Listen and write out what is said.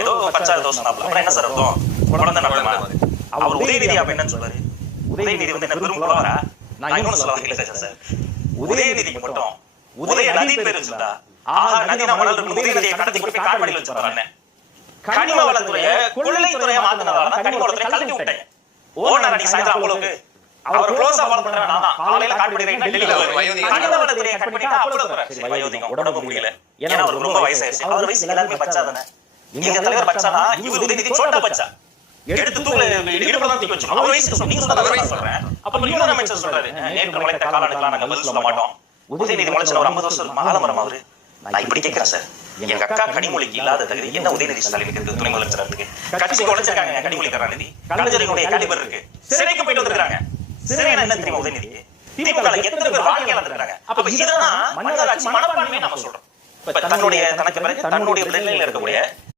ஏதோ பஞ்சாயத்து தோசை சாப்பிடலாம் அப்புறம் என்ன சார் அர்த்தம் குழந்தை நம்பலாமா அவர் உதயநிதி அப்ப என்னன்னு சொல்றாரு உதயநிதி வந்து என்ன பெரும் புலவரா நான் இன்னொன்னு சொல்ல வரல சார் உதயநிதிக்கு மட்டும் உதய நதி பேர் வச்சிருந்தா ஆஹா நதி நான் வளர்ந்து உதயநிதியை கடத்தி போய் காட்பாடியில் வச்சிருக்காங்க கனிம வளத்துறைய கொள்ளைத்துறையா மாத்தினதால தான் கனிம வளத்துறை கலட்டி விட்டேன் ஓனர் அன்னைக்கு சாயந்தரம் அவ்வளவுக்கு அவர் க்ளோஸா ஃபாலோ பண்றேன் நான் காலையில காட் பண்ணிடுறேன் கனிம வளத்துறையை கட் பண்ணிட்டா அவ்வளவு வயோதிகம் உடம்பு முடியல ஏன்னா அவர் ரொம்ப வயசாயிருச்சு அவர் வயசு எல்லாருமே பச்சா தானே எங்க தலைவர் பச்சானா இவர் உதயநிதி சோட்டா பச்சா. எடுத்து தூக்கல இடுப்புல தான் தூக்கி வச்சு அவர் வயசுக்கு நீங்க சொன்னது சொல்றேன் அப்ப இன்னொரு அமைச்சர் சொல்றாரு. நேற்று முளைத்த காலானுக்கெல்லாம் நாங்க பதில் சொல்ல மாட்டோம். உதயநிதி முளைச்சல ஒரு ஐம்பது வருஷம் ஆலமரம் அவரு நான் இப்படி கேட்கிறேன் சார். எங்க அக்கா கனிமொழிக்கு இல்லாத தகுதி என்ன உதயநிதி இருக்கு துணை முதலமைச்சர் இருக்கு? கட்சிக்கு உழைச்சிருக்காங்க கனிமொழி கருணாநிதி. கலைஞர்களுடைய கடிபர் இருக்கு. சிறைக்கு போயிட்டு வந்திருக்காங்க. சிறைனா என்ன தெரியுமா உதயநிதி திமுக எத்தனை பேர் வாழ்க்கையில இருந்திருக்காங்க அப்ப மனப்பான்மை நம்ம சொல்றோம் தன்னுடைய தனக்கு பிறகு தன்னுடைய பிள்ளைகள் இருக்கக்கூடிய